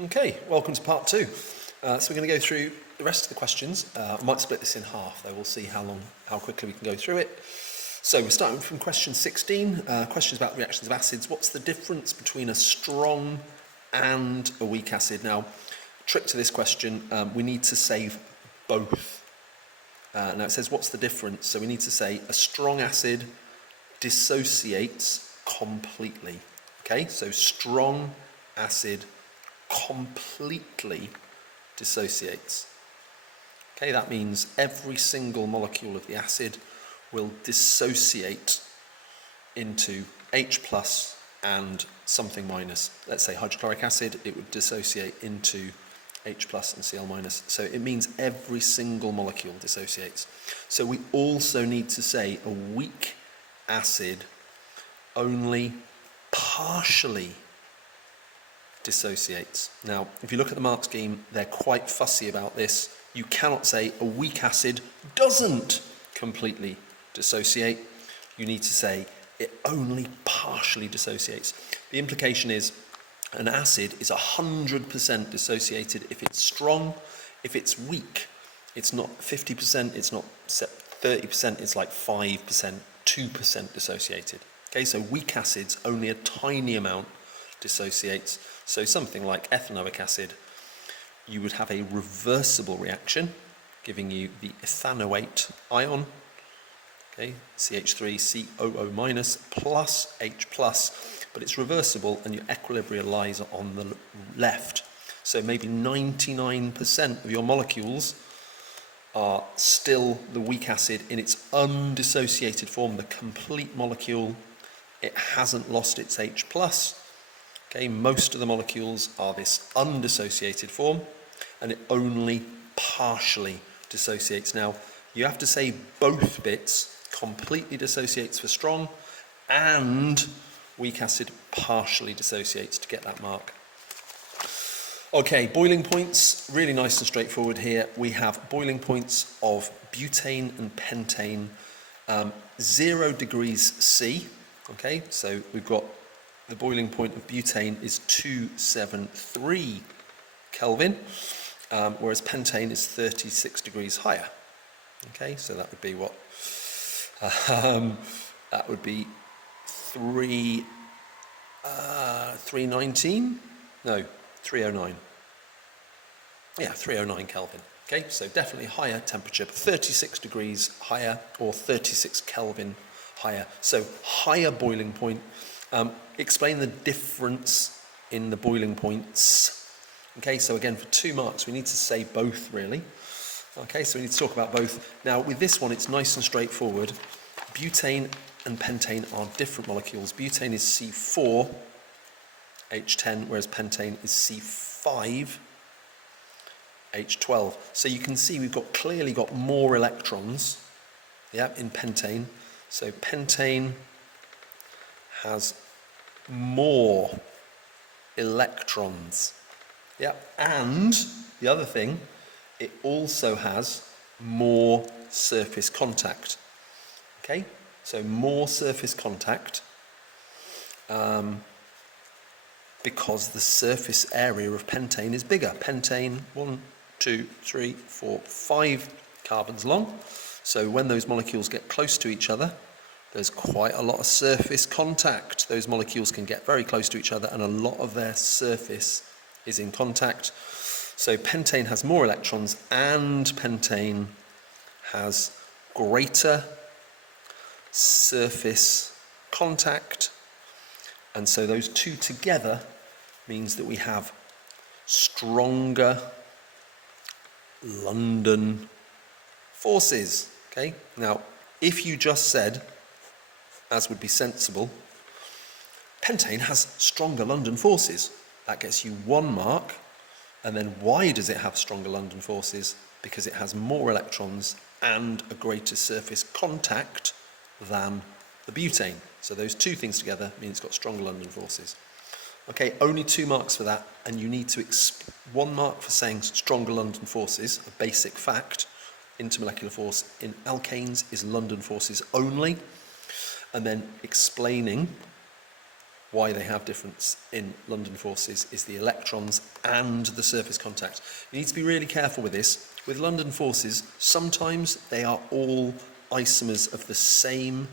Okay, welcome to part two. So we're going to go through the rest of the questions. I might split this in half, though. We'll see how quickly we can go through it. So we're starting from question 16. Questions about reactions of acids. What's the difference between a strong and a weak acid? Now, trick to this question, we need to say both. Now it says, what's the difference? So we need to say a strong acid dissociates completely. Okay, so strong acid completely dissociates. Okay, that means every single molecule of the acid will dissociate into H plus and something minus. Let's say hydrochloric acid, it would dissociate into H plus and Cl minus. So it means every single molecule dissociates. So we also need to say a weak acid only partially dissociates. Now, if you look at the mark scheme, they're quite fussy about this. You cannot say a weak acid doesn't completely dissociate. You need to say it only partially dissociates. The implication is an acid is 100% dissociated if it's strong. If it's weak, it's not 50%, it's not 30%, it's like 5%, 2% dissociated. Okay, so weak acids, only a tiny amount dissociates. So something like ethanoic acid, you would have a reversible reaction, giving you the ethanoate ion, okay, CH3COO minus plus H plus, but it's reversible and your equilibria lies on the left. So maybe 99% of your molecules are still the weak acid in its undissociated form, the complete molecule. It hasn't lost its H plus. Okay, most of the molecules are this undissociated form, and it only partially dissociates. Now, you have to say both bits. Completely dissociates for strong, and weak acid partially dissociates to get that mark. Okay, boiling points, really nice and straightforward here. We have boiling points of butane and pentane, 0 degrees C. Okay, so we've got the boiling point of butane is 273 Kelvin, whereas pentane is 36 degrees higher. Okay, so that would be what? That would be 319? No, 309. Yeah, 309 Kelvin. Okay, so definitely higher temperature, 36 degrees higher or 36 Kelvin higher. So higher boiling point. Explain the difference in the boiling points. Okay, so again, for 2 marks, we need to say both, really. Okay, so we need to talk about both. Now, with this one, it's nice and straightforward. Butane and pentane are different molecules. Butane is C4, H10, whereas pentane is C5, H12. So you can see we've clearly got more electrons, yeah, in pentane. So pentane has more electrons. Yeah, and the other thing, it also has more surface contact. Okay, so more surface contact because the surface area of pentane is bigger. Pentane, 1, 2, 3, 4, 5 carbons long. So when those molecules get close to each other, there's quite a lot of surface contact. Those molecules can get very close to each other and a lot of their surface is in contact. So pentane has more electrons and pentane has greater surface contact. And so those two together means that we have stronger London forces. Okay, now if you just said, as would be sensible, pentane has stronger London forces, that gets you 1 mark. And then why does it have stronger London forces? Because it has more electrons and a greater surface contact than the butane. So those two things together mean it's got stronger London forces. Okay, only 2 marks for that, and you need to 1 mark for saying stronger London forces, a basic fact. Intermolecular force in alkanes is London forces only, and then explaining why they have difference in London forces is the electrons and the surface contact. You need to be really careful with this. With London forces, sometimes they are all isomers of the same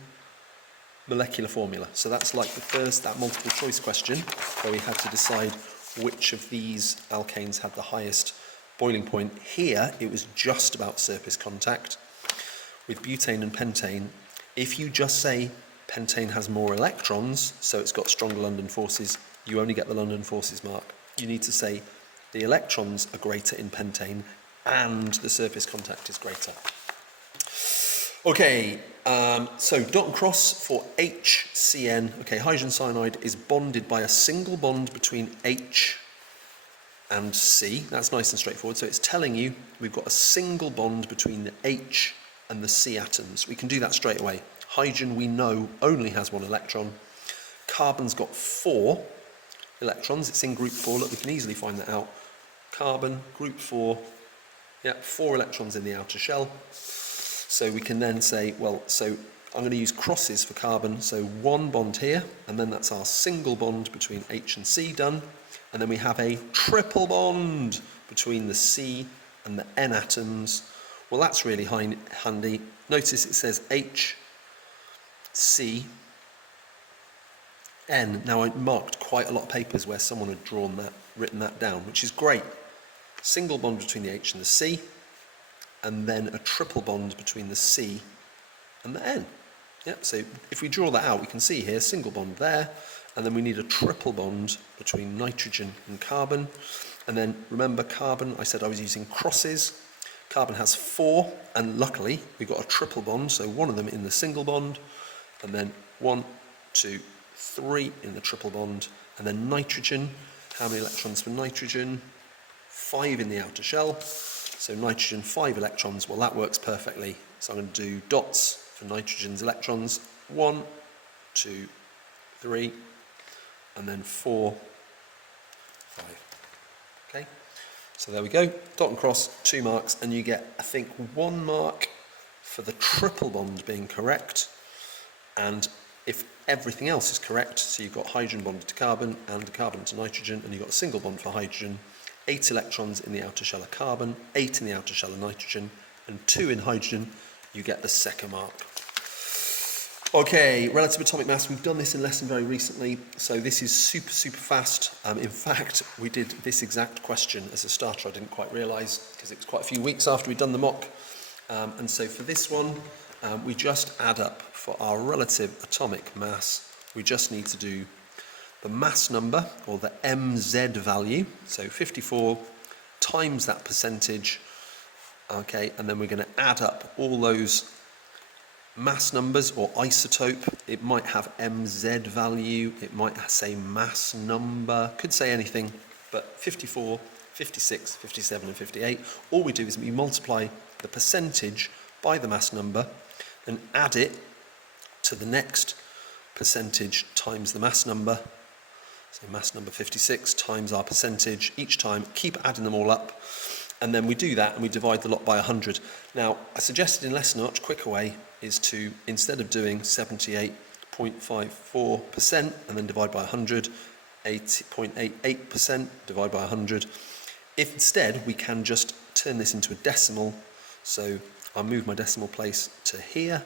molecular formula. So that's like that multiple choice question where we had to decide which of these alkanes had the highest boiling point. Here, it was just about surface contact. With butane and pentane, if you just say pentane has more electrons, so it's got stronger London forces, you only get the London forces mark. You need to say the electrons are greater in pentane and the surface contact is greater. Okay, so dot and cross for HCN. Okay, hydrogen cyanide is bonded by a single bond between H and C. That's nice and straightforward. So it's telling you we've got a single bond between the H and the C atoms. We can do that straight away. Hydrogen, we know, only has one electron. Carbon's got 4 electrons. It's in group 4. Look, we can easily find that out. Carbon, group 4. Yeah, 4 electrons in the outer shell. So we can then say, well, so I'm going to use crosses for carbon. So 1 bond here, and then that's our single bond between H and C done. And then we have a triple bond between the C and the N atoms. Well, that's really handy. Notice it says H, C, N. Now, I marked quite a lot of papers where someone had written that down, which is great. Single bond between the H and the C, and then a triple bond between the C and the N. Yep, so if we draw that out, we can see here, single bond there, and then we need a triple bond between nitrogen and carbon. And then remember carbon, I said I was using crosses. Carbon has 4, and luckily we've got a triple bond, so one of them in the single bond, and then 1, 2, 3 in the triple bond, and then nitrogen. How many electrons for nitrogen? 5 in the outer shell. So nitrogen, 5 electrons. Well, that works perfectly. So I'm going to do dots for nitrogen's electrons. 1, 2, 3, and then 4, 5. Okay, so there we go. Dot and cross, 2 marks, and you get, I think, 1 mark for the triple bond being correct. And if everything else is correct, so you've got hydrogen bonded to carbon and carbon to nitrogen, and you've got a single bond for hydrogen, 8 electrons in the outer shell of carbon, 8 in the outer shell of nitrogen, and 2 in hydrogen, you get the second mark. Okay, relative atomic mass, we've done this in lesson very recently, so this is super, super fast. In fact, we did this exact question as a starter. I didn't quite realise, because it was quite a few weeks after we'd done the mock. And so for this one, we just add up for our relative atomic mass. We just need to do the mass number, or the MZ value, so 54 times that percentage, okay, and then we're going to add up all those mass numbers or isotope. It might have MZ value, it might say mass number, could say anything, but 54, 56, 57 and 58, all we do is we multiply the percentage by the mass number and add it to the next percentage times the mass number. So mass number 56 times our percentage each time, keep adding them all up, and then we do that and we divide the lot by 100. Now, I suggested in lesson a much quicker way is to, instead of doing 78.54% and then divide by 100, 80.88% divide by 100, if instead we can just turn this into a decimal, so I'll move my decimal place to here,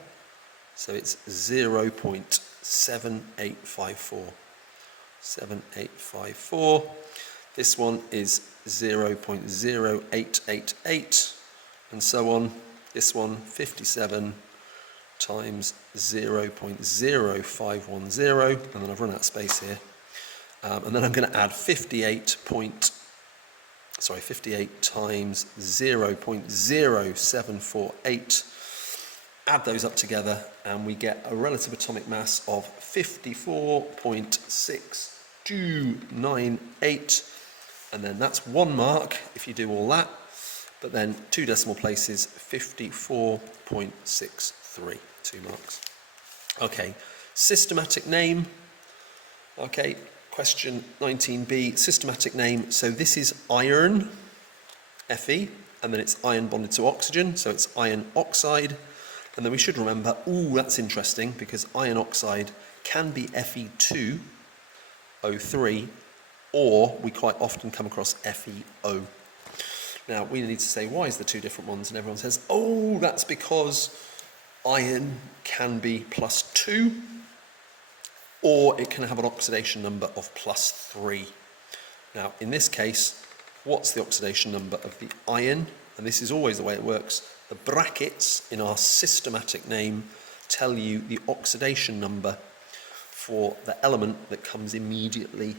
so it's 0.7854. 7854. This one is 0.0888, and so on. This one, 57 times 0.0510, and then I've run out of space here. And then I'm going to add 58 times 0.0748. Add those up together, and we get a relative atomic mass of 54.6298, and then that's 1 mark if you do all that, but then 2 decimal places, 54.63, 2 marks. Okay, systematic name. Okay, question 19b, systematic name. So this is iron, Fe, and then it's iron bonded to oxygen, so it's iron oxide. And then we should remember, that's interesting, because iron oxide can be Fe2, O3, or we quite often come across FeO. Now, we need to say, why is there two different ones? And everyone says, oh, that's because iron can be +2, or it can have an oxidation number of +3. Now, in this case, what's the oxidation number of the iron? And this is always the way it works. The brackets in our systematic name tell you the oxidation number for the element that comes immediately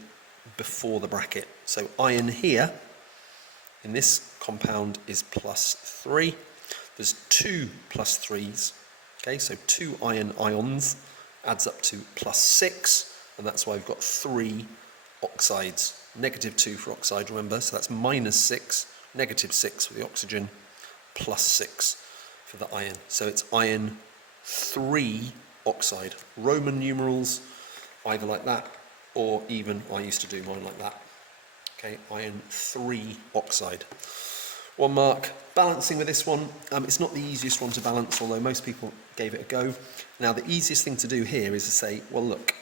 before the bracket. So iron here, in this compound, is +3. There's two +3s, okay, so 2 iron ions adds up to +6, and that's why we've got 3 oxides. -2 for oxide, remember, so that's -6, -6 for the oxygen, +6 for the iron. So it's iron 3 oxide. Roman numerals, either like that, or even, I used to do mine like that. Okay, iron 3 oxide. 1 mark. Balancing with this one, it's not the easiest one to balance, although most people gave it a go. Now, the easiest thing to do here is to say, well, look,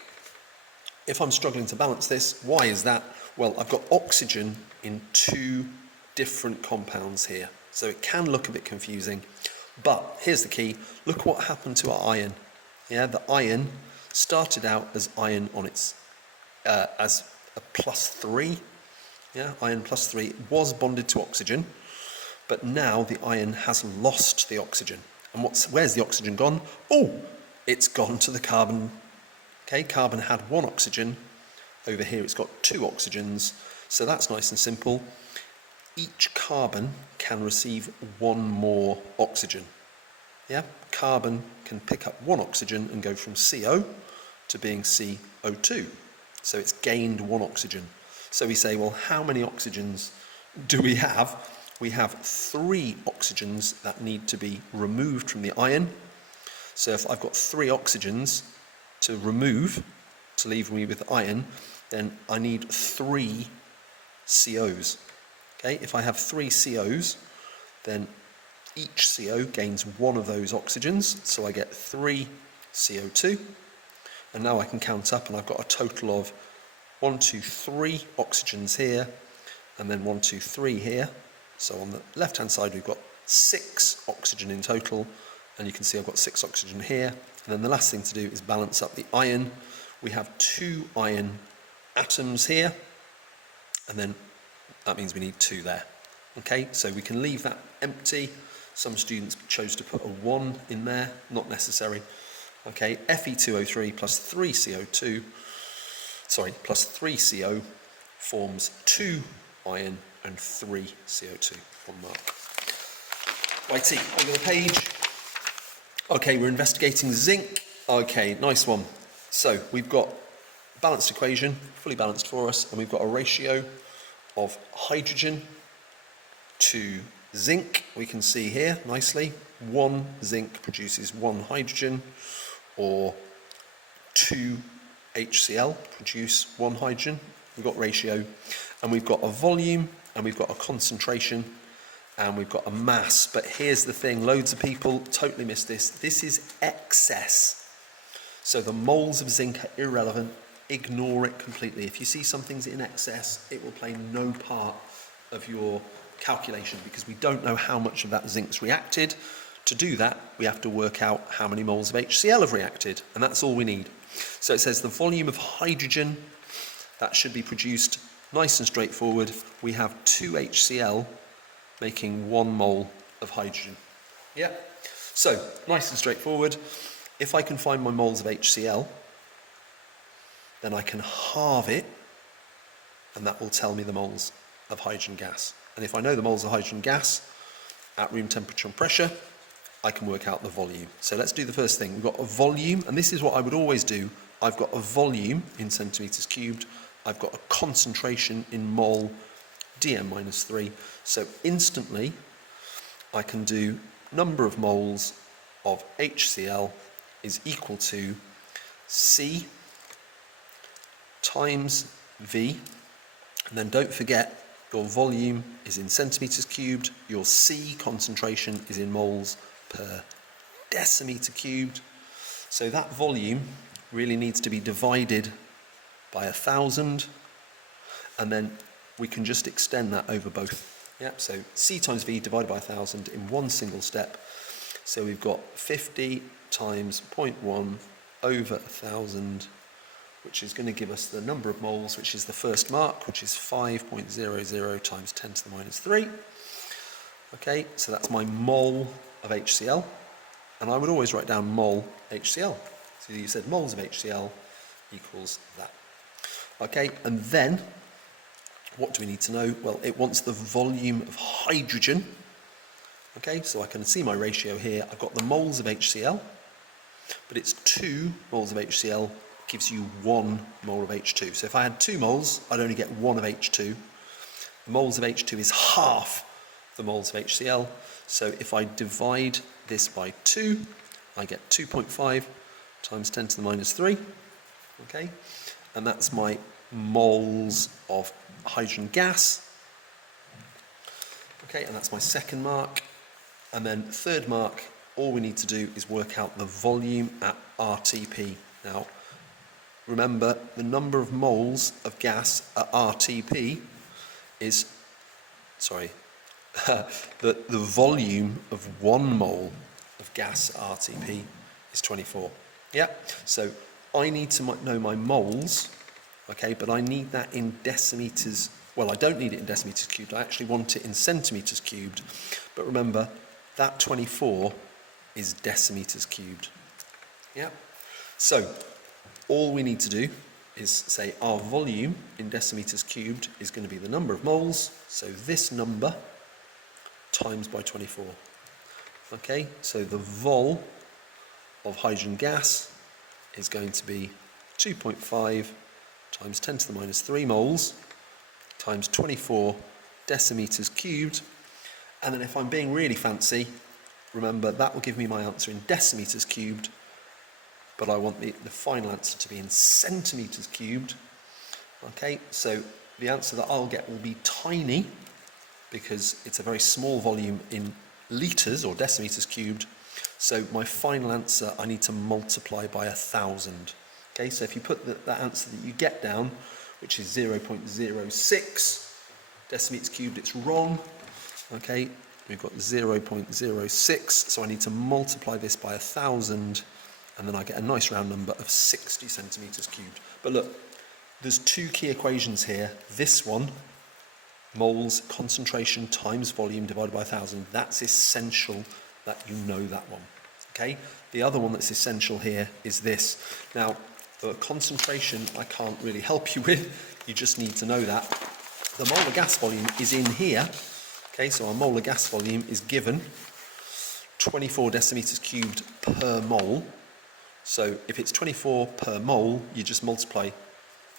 if I'm struggling to balance this, why is that? Well, I've got oxygen in 2 different compounds here, so it can look a bit confusing. But here's the key. Look what happened to our iron. Yeah, the iron started out as iron on its as a +3. Yeah, iron +3. It was bonded to oxygen, but now the iron has lost the oxygen. And where's the oxygen gone? Oh, it's gone to the carbon. Okay, carbon had 1 oxygen. Over here it's got 2 oxygens. So that's nice and simple. Each carbon can receive 1 more oxygen. Yeah, carbon can pick up 1 oxygen and go from CO to being CO2. So it's gained 1 oxygen. So we say, well, how many oxygens do we have? We have 3 oxygens that need to be removed from the iron. So if I've got 3 oxygens to remove, to leave me with iron, then I need 3 COs. Okay, if I have 3 COs, then each CO gains 1 of those oxygens, so I get 3 CO2. And now I can count up, and I've got a total of 1, 2, 3 oxygens here, and then 1, 2, 3 here. So on the left-hand side, we've got 6 oxygen in total, and you can see I've got 6 oxygen here. And then the last thing to do is balance up the iron. We have 2 iron atoms here, and then that means we need 2 there. Okay, so we can leave that empty. Some students chose to put a 1 in there, not necessary. Okay, Fe2O3 plus 3 CO forms 2 iron and 3 CO2. 1 mark. Righty, over the page. Okay, we're investigating zinc. Okay, nice one. So we've got a balanced equation, fully balanced for us, and we've got a ratio of hydrogen to zinc. We can see here nicely, 1 zinc produces 1 hydrogen, or 2 HCl produce 1 hydrogen. We've got ratio, and we've got a volume, and we've got a concentration, and we've got a mass. But here's the thing, loads of people totally miss this. This is excess. So the moles of zinc are irrelevant. Ignore it completely. If you see something's in excess, it will play no part of your calculation, because we don't know how much of that zinc's reacted. To do that, we have to work out how many moles of HCl have reacted, and that's all we need. So it says the volume of hydrogen that should be produced, nice and straightforward. We have 2 HCl making 1 mole of hydrogen. Yeah, so nice and straightforward. If I can find my moles of HCl, then I can halve it, and that will tell me the moles of hydrogen gas. And if I know the moles of hydrogen gas at room temperature and pressure, I can work out the volume. So let's do the first thing. We've got a volume, and this is what I would always do. I've got a volume in centimetres cubed. I've got a concentration in mole dm minus 3. So instantly, I can do number of moles of HCl is equal to C times V. And then don't forget, your volume is in centimetres cubed. Your C concentration is in moles per decimetre cubed. So that volume really needs to be divided by 1,000, and then we can just extend that over both. Yeah, so C times V divided by 1,000 in one single step. So we've got 50 times 0.1 over 1,000, which is going to give us the number of moles, which is the first mark, which is 5.00 times 10 to the minus 3. Okay, so that's my mole of HCl, and I would always write down mole HCl. So you said moles of HCl equals that. Okay, and then what do we need to know? Well, it wants the volume of hydrogen. Okay, so I can see my ratio here. I've got the moles of HCl, but it's 2 moles of HCl gives you 1 mole of H2. So if I had 2 moles, I'd only get 1 of H2. The moles of H2 is half the moles of HCl. So if I divide this by 2, I get 2.5 times 10 to the minus 3. Okay, and that's my moles of hydrogen gas. Okay, and that's my second mark. And then third mark, all we need to do is work out the volume at RTP. Now, remember, the number of moles of gas at RTP is, the volume of 1 mole of gas at RTP is 24. Yeah, so I need to know my moles, okay, but I need that in decimeters. Well, I don't need it in decimeters cubed, I actually want it in centimeters cubed. But remember, that 24 is decimeters cubed. Yeah, so all we need to do is say our volume in decimeters cubed is going to be the number of moles, so this number times by 24. Okay, so the vol of hydrogen gas is going to be 2.5 times 10 to the minus 3 moles times 24 decimeters cubed. And then if I'm being really fancy, remember that will give me my answer in decimeters cubed, but I want the final answer to be in centimeters cubed. Okay, so the answer that I'll get will be tiny because it's a very small volume in litres or decimeters cubed. So my final answer I need to multiply by 1,000. Okay, so if you put that answer that you get down, which is 0.06 decimeters cubed, it's wrong. Okay, we've got 0.06, so I need to multiply this by 1,000, and then I get a nice round number of 60 centimeters cubed. But look, there's 2 key equations here. This one, moles concentration times volume divided by 1,000, that's essential that you know that one. Okay, the other one that's essential here is this. Now, the concentration I can't really help you with, you just need to know that. The molar gas volume is in here. Okay, so our molar gas volume is given 24 decimeters cubed per mole. So if it's 24 per mole, you just multiply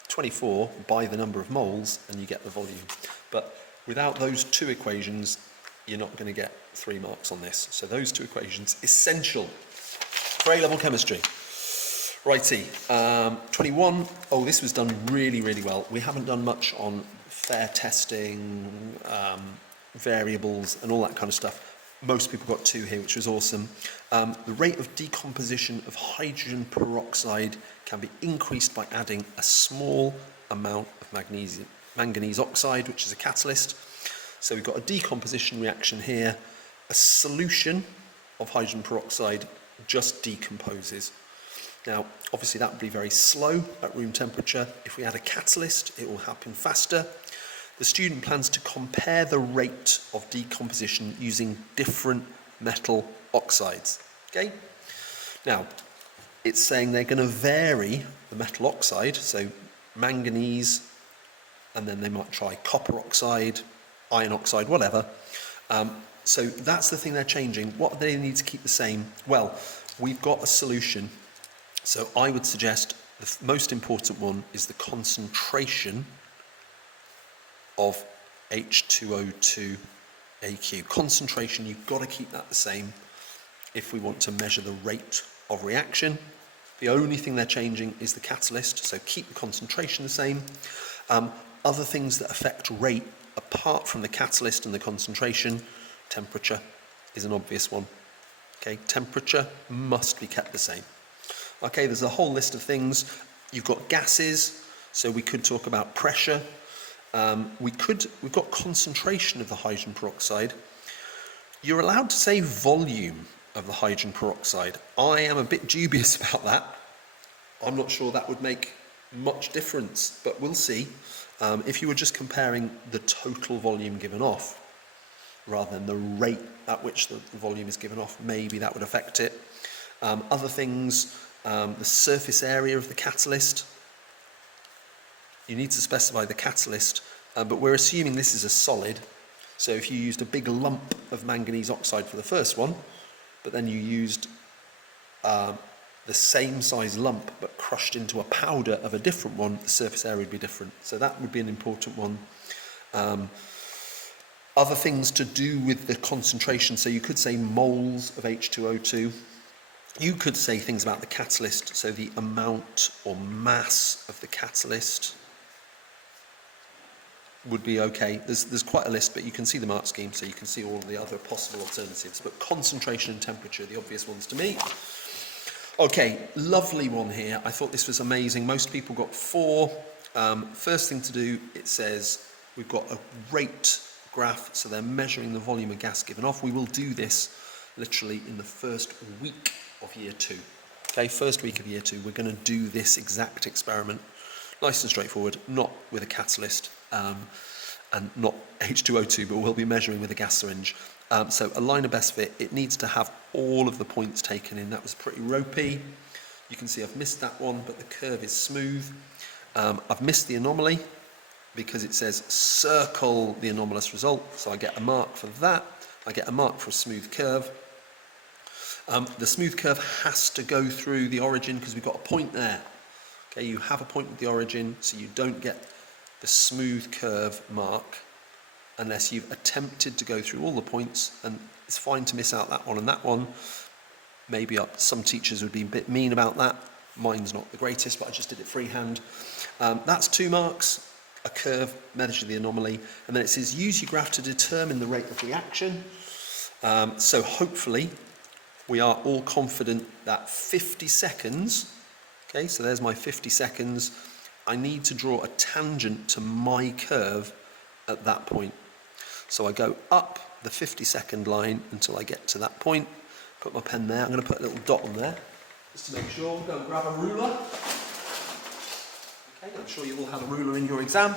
24 by the number of moles and you get the volume. But without those 2 equations, you're not going to get 3 marks on this. So those 2 equations, essential for A-level chemistry. Righty, 21. Oh, this was done really, really well. We haven't done much on fair testing, variables and all that kind of stuff. Most people got 2 here, which was awesome. The rate of decomposition of hydrogen peroxide can be increased by adding a small amount of manganese oxide, which is a catalyst. So we've got a decomposition reaction here. A solution of hydrogen peroxide just decomposes. Now, obviously that would be very slow at room temperature. If we add a catalyst, it will happen faster. The student plans to compare the rate of decomposition using different metal oxides. Okay? Now, it's saying they're going to vary the metal oxide, so manganese, and then they might try copper oxide, iron oxide, whatever. So that's the thing they're changing. What do they need to keep the same? Well, we've got a solution. So I would suggest the most important one is the concentration of H2O2 AQ. Concentration, you've got to keep that the same if we want to measure the rate of reaction. The only thing they're changing is the catalyst, so keep the concentration the same. Other things that affect rate, apart from the catalyst and the concentration, temperature is an obvious one. Okay, temperature must be kept the same. Okay, there's a whole list of things. You've got gases, So we could talk about pressure. We've got concentration of the hydrogen peroxide. You're allowed to say volume of the hydrogen peroxide. I am a bit dubious about that. I'm not sure that would make much difference, but we'll see. If you were just comparing the total volume given off, rather than the rate at which the volume is given off, maybe that would affect it. Other things, the surface area of the catalyst. You need to specify the catalyst, but we're assuming this is a solid. So if you used a big lump of manganese oxide for the first one, but then you used the same size lump but crushed into a powder of a different one, the surface area would be different. So that would be an important one. Other things to do with the concentration, so you could say moles of H2O2. You could say things about the catalyst, so the amount or mass of the catalyst would be okay. There's quite a list, but you can see the mark scheme, so you can see all the other possible alternatives. But concentration and temperature, the obvious ones to me. Okay, lovely one here. I thought this was amazing. Most people got 4. First thing to do, it says we've got a rate graph, so they're measuring the volume of gas given off. We will do this literally in the first week of year 2. Okay, first week of year 2, we're going to do this exact experiment. Nice and straightforward, not with a catalyst and not H2O2, but we'll be measuring with a gas syringe. So a line of best fit, it needs to have all of the points taken in. That was pretty ropey. You can see I've missed that one, but the curve is smooth. I've missed the anomaly because it says circle the anomalous result, so I get a mark for that. I get a mark for a smooth curve. The smooth curve has to go through the origin because we've got a point there. Okay, you have a point with the origin, so you don't get the smooth curve mark unless you've attempted to go through all the points, and it's fine to miss out that one and that one. Maybe some teachers would be a bit mean about that. Mine's not the greatest, but I just did it freehand. That's 2 marks, a curve, measure the anomaly, and then it says use your graph to determine the rate of reaction. So hopefully we are all confident that 50 seconds, okay, so there's my 50 seconds, I need to draw a tangent to my curve at that point. So I go up the 50-second line until I get to that point, put my pen there, I'm going to put a little dot on there, just to make sure. Go and grab a ruler. Okay, I'm sure you all had a ruler in your exam.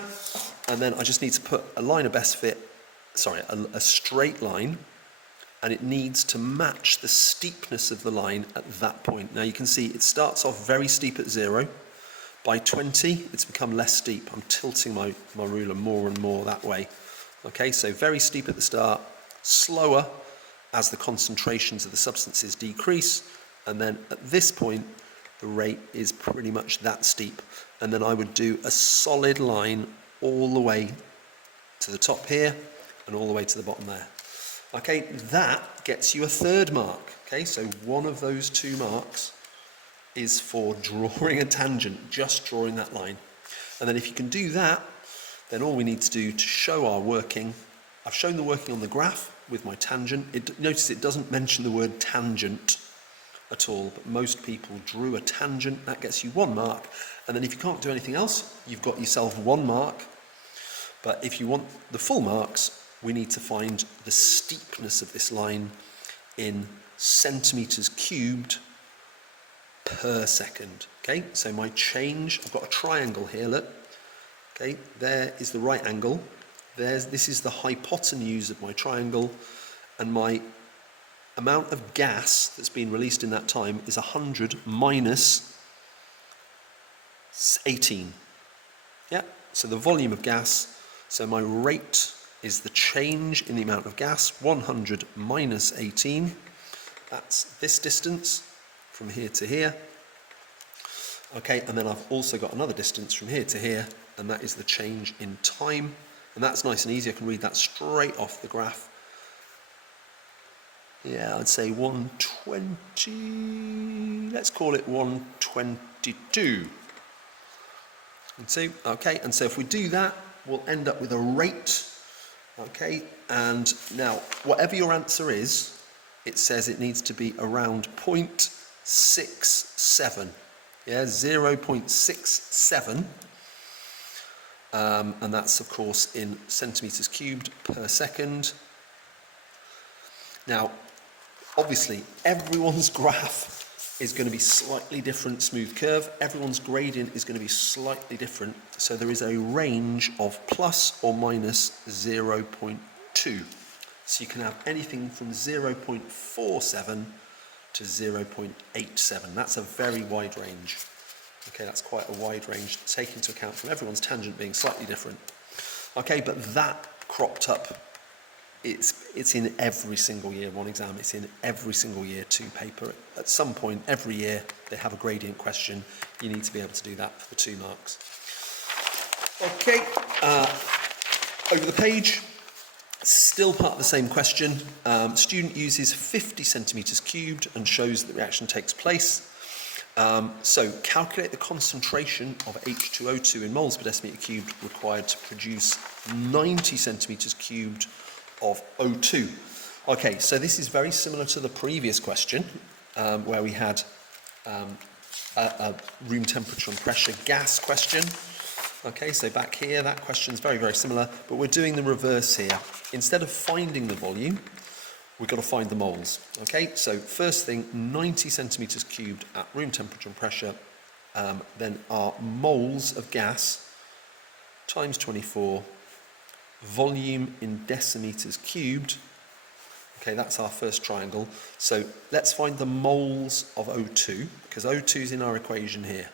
And then I just need to put a line of best fit, a straight line, and it needs to match the steepness of the line at that point. Now you can see it starts off very steep at 0. By 20, it's become less steep. I'm tilting my ruler more and more that way. Okay, so very steep at the start, slower as the concentrations of the substances decrease, and then at this point, the rate is pretty much that steep. And then I would do a solid line all the way to the top here, and all the way to the bottom there. Okay, that gets you a 3rd mark. Okay, so one of those 2 marks is for drawing a tangent, just drawing that line. And then if you can do that, then all we need to do to show our working, I've shown the working on the graph with my tangent. Notice it doesn't mention the word tangent at all, but most people drew a tangent. That gets you 1 mark. And then if you can't do anything else, you've got yourself 1 mark. But if you want the full marks, we need to find the steepness of this line in centimetres cubed per second. Okay, so my change, I've got a triangle here, look. Okay, there is the right angle. This is the hypotenuse of my triangle, and my amount of gas that's been released in that time is 100 minus 18. Yeah, so the volume of gas, so my rate is the change in the amount of gas, 100 minus 18. That's this distance from here to here. Okay, and then I've also got another distance from here to here, and that is the change in time. And that's nice and easy. I can read that straight off the graph. Yeah, I'd say 120, let's call it 122. And so, okay, and so if we do that, we'll end up with a rate. Okay, and now, whatever your answer is, it says it needs to be around 0.67. Yeah, 0.67 and that's of course in centimetres cubed per second. Now, obviously, everyone's graph is going to be slightly different, smooth curve. Everyone's gradient is going to be slightly different. So there is a range of plus or minus 0.2. So you can have anything from 0.47 to 0.87. That's a very wide range. Okay, that's quite a wide range to take into account from everyone's tangent being slightly different. Okay, but that cropped up, it's in every single year one exam, it's in every single year two paper. At some point every year they have a gradient question. You need to be able to do that for the 2 marks. Okay, over the page, still part of the same question. Student uses 50 centimetres cubed and shows that the reaction takes place. So calculate the concentration of H2O2 in moles per decimetre cubed required to produce 90 centimetres cubed of O2. Okay, so this is very similar to the previous question where we had a room temperature and pressure gas question. Okay, so back here, that question is very, very similar, but we're doing the reverse here. Instead of finding the volume, we've got to find the moles. Okay, so first thing, 90 centimetres cubed at room temperature and pressure, then our moles of gas times 24, volume in decimeters cubed. Okay, that's our first triangle. So let's find the moles of O2, because O2 is in our equation here.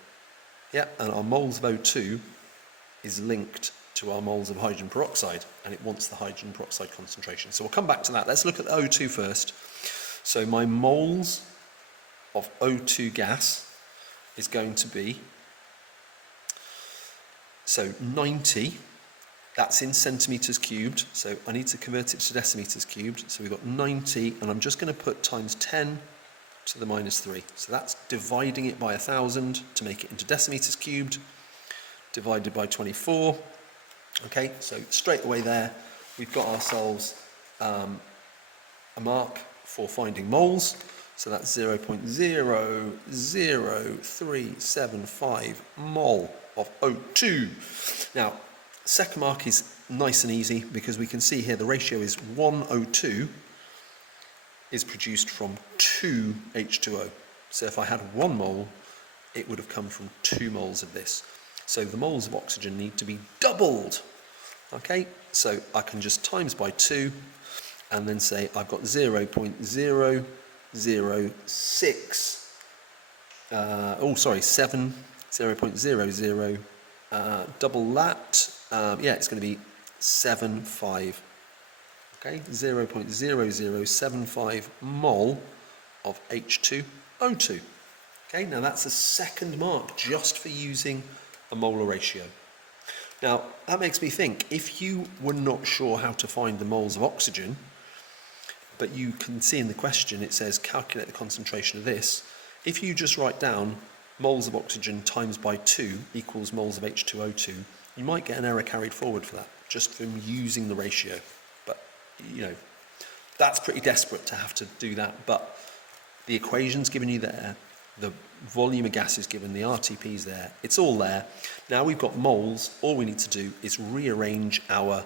Yeah, and our moles of O2 is linked to our moles of hydrogen peroxide, and it wants the hydrogen peroxide concentration. So we'll come back to that. Let's look at the O2 first. So my moles of O2 gas is going to be, so 90, that's in centimetres cubed, so I need to convert it to decimetres cubed. So we've got 90, and I'm just going to put times 10 to the minus 3. So that's dividing it by 1,000 to make it into decimetres cubed, divided by 24. Okay, so straight away there, we've got ourselves a mark for finding moles. So that's 0.00375 mole of O2. Now, second mark is nice and easy because we can see here the ratio is 1 O2 is produced from 2 H2O. So if I had 1 mole, it would have come from 2 moles of this. So the moles of oxygen need to be doubled. Okay, so I can just times by 2 and then say I've got 0.006, 0.00, double that, yeah, it's going to be 75. Okay, 0.0075 mole of H2O2. Okay, now that's a second mark just for using a molar ratio. Now, that makes me think, if you were not sure how to find the moles of oxygen, but you can see in the question it says calculate the concentration of this, if you just write down moles of oxygen times by 2 equals moles of H2O2, you might get an error carried forward for that, just from using the ratio. But, you know, that's pretty desperate to have to do that, but the equation's given you there, the volume of gas is given, the RTP is there, it's all there. Now we've got moles, all we need to do is rearrange our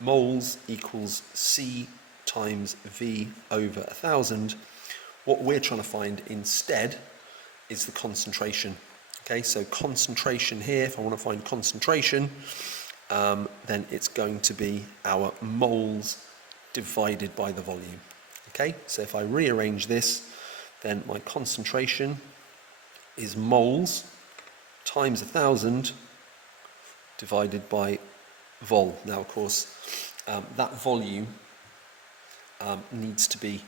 moles equals C times V over 1,000. What we're trying to find instead is the concentration. Okay, so concentration here, if I want to find concentration, then it's going to be our moles divided by the volume. Okay, so if I rearrange this, then my concentration is moles times 1,000 divided by vol. Now, of course, that volume needs to be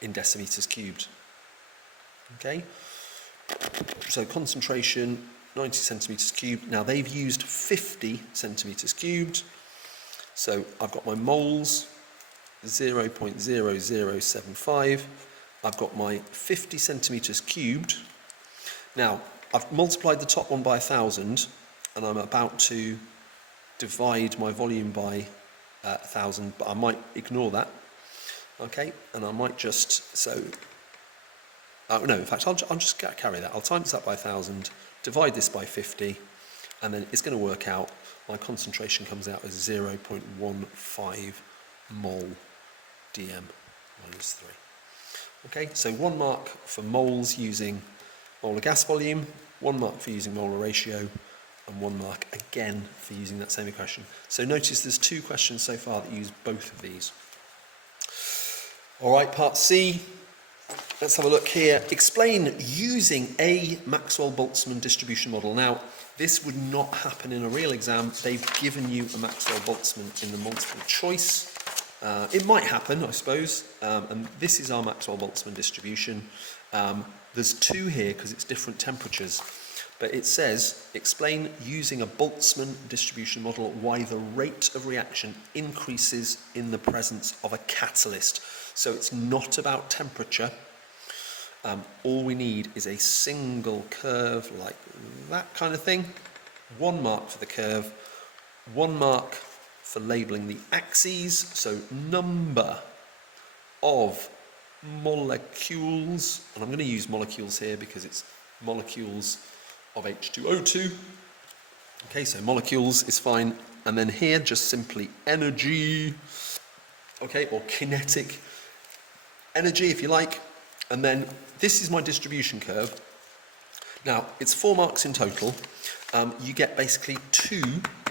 in decimeters cubed. Okay, so concentration 90 centimeters cubed. Now they've used 50 centimeters cubed, so I've got my moles 0.0075. I've got my 50 centimeters cubed. Now I've multiplied the top one by 1,000, and I'm about to divide my volume by 1,000, but I might ignore that. Okay, and I might just, so, no, in fact, I'll just carry that. I'll times that by 1,000, divide this by 50, and then it's going to work out, my concentration comes out as 0.15 mole dm minus 3. Okay, so 1 mark for moles using molar gas volume, 1 mark for using molar ratio, and 1 mark again for using that same equation. So notice there's 2 questions so far that use both of these. All right, part C. Let's have a look here. Explain using a Maxwell-Boltzmann distribution model. Now, this would not happen in a real exam. They've given you a Maxwell-Boltzmann in the multiple choice. It might happen, I suppose, and this is our Maxwell-Boltzmann distribution. There's 2 here because it's different temperatures, but it says, explain using a Boltzmann distribution model why the rate of reaction increases in the presence of a catalyst. So it's not about temperature. All we need is a single curve like that kind of thing. 1 mark for the curve, 1 mark for labelling the axes, so number of molecules, and I'm going to use molecules here because it's molecules of H2O2. Okay, so molecules is fine, and then here just simply energy, okay, or kinetic energy if you like, and then this is my distribution curve. Now, it's 4 marks in total. You get basically 2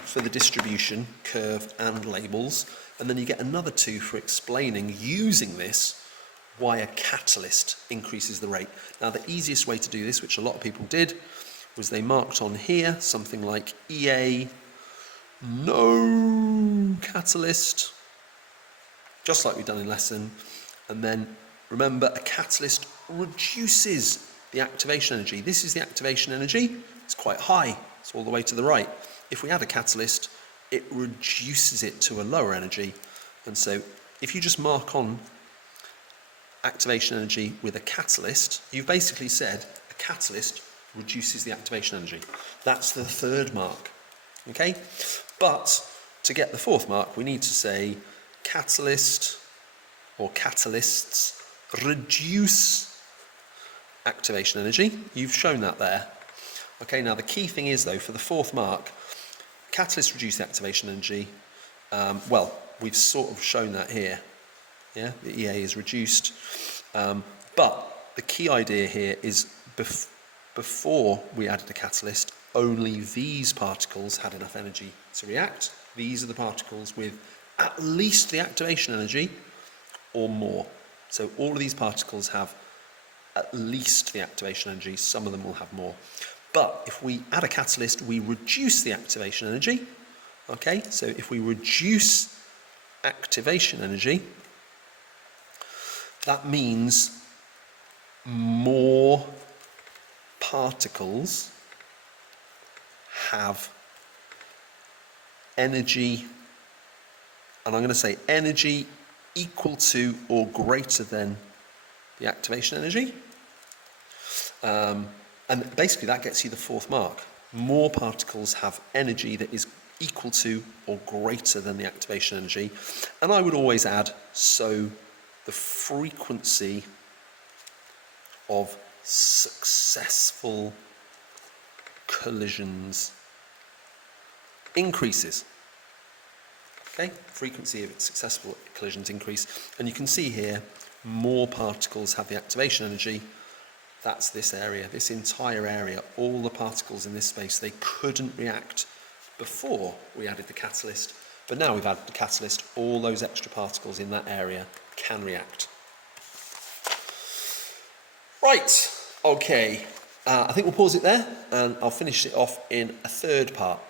for the distribution curve and labels, and then you get another 2 for explaining, using this, why a catalyst increases the rate. Now, the easiest way to do this, which a lot of people did, was they marked on here something like EA, no catalyst, just like we've done in lesson, and then remember, a catalyst reduces the activation energy. This is the activation energy. It's quite high. It's all the way to the right. If we add a catalyst, it reduces it to a lower energy. And so if you just mark on activation energy with a catalyst, you've basically said a catalyst reduces the activation energy. That's the 3rd mark. Okay? But to get the 4th mark, we need to say catalyst or catalysts reduce activation energy. You've shown that there. Okay, now the key thing is though, for the 4th mark, catalysts reduce the activation energy. Well, we've sort of shown that here. Yeah, the EA is reduced. But the key idea here is before we added a catalyst, only these particles had enough energy to react. These are the particles with at least the activation energy or more. So all of these particles have at least the activation energy. Some of them will have more. But if we add a catalyst, we reduce the activation energy. Okay, so if we reduce activation energy, that means more particles have energy, and I'm going to say energy equal to or greater than the activation energy. And basically that gets you the 4th mark. More particles have energy that is equal to or greater than the activation energy. And I would always add, so the frequency of successful collisions increases. Okay, frequency of successful collisions increase. And you can see here, more particles have the activation energy. That's this area, this entire area, all the particles in this space, they couldn't react before we added the catalyst. But now we've added the catalyst, all those extra particles in that area can react. Right, okay. I think we'll pause it there and I'll finish it off in a 3rd part.